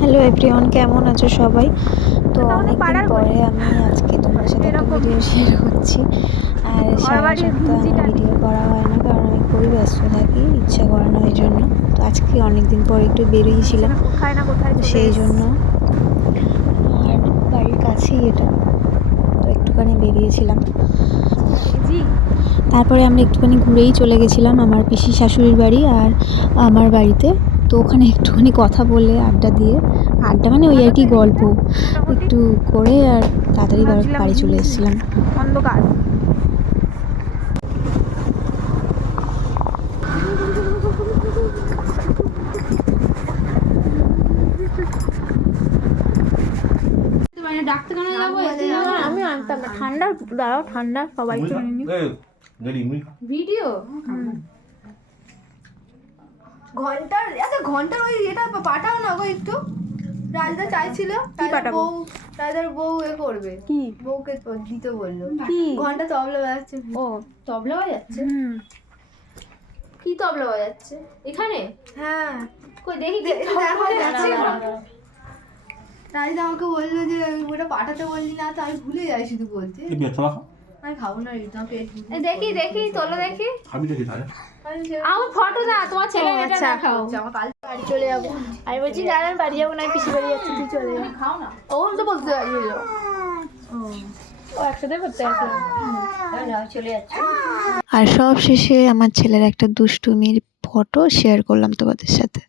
Hello everyone, কেমন আছো সবাই? তো অনেকদিন পরে আমি আজকে তোমাদের সাথে একটা ভিডিও শেয়ার করছি। আর সারা সপ্তাহ আমার ভিডিও করা হয় না, কারণ আমি খুবই ব্যস্ত থাকি, ইচ্ছা করে না ওই জন্য। তো আজকে অনেকদিন পরে একটু বেরিয়েছিলাম, তো সেই জন্য। আর বাড়ির কাছেই এটা, তো একটুখানি বেরিয়েছিলাম। তারপরে আমরা একটুখানি ঘুরেই চলে গেছিলাম আমার পিসি শাশুড়ির বাড়ি আর আমার বাড়িতে। তো ওখানে একটুখানি কথা বলে আড্ডা মানে ওই আর কি গল্প একটু করে আর তাড়াতাড়ি বাড়ি চলে এসেছিলাম। অন্ধকার আমি আনতাম না, ঠান্ডা দাঁড়াও, ঠান্ডা সবাই ভিডিও ঘন্টার ওই এটা পাঠাও না গো একটু। রাজদা চাইছিল রাজার বউ এ করবে কি, বউকে দিতে বললো কি, ঘন্টা তবলা বাজাচ্ছে। ও তবলা বাজাচ্ছে, কি তবলা বাজাচ্ছে এখানে? হ্যাঁ কই দেখি রাজদা আমাকে বললো যে ওটা পাঠাতে বললি না, তো আমি ভুলে যাই শুধু বলতে। আমি খাবো না দেখি তোলো দেখি আমার ফটো না, তোমার ছেলে এটা না খাও। আমার কাল বাড়ি চলে যাবো, আমি বলছি না আমি বাড়ি যাবো না, আমি পিসি বাড়ি যাচ্ছি, তুই চলে যা। খাও না, ও তো বলতে পারি ও একসাথে করতে আসলাম, চলে যাচ্ছে। আর সব শেষে আমার ছেলের একটা দুষ্টুমির ফটো শেয়ার করলাম তোমাদের সাথে।